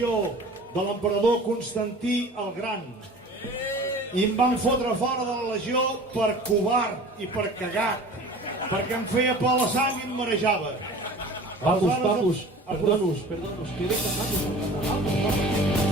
legió de l'emperador Constantí el Gran i em van fotre fora de la legió per covard i per cagat, perquè em feia por la sang i em marejava. Vamos, perdonos, que venga, vamos.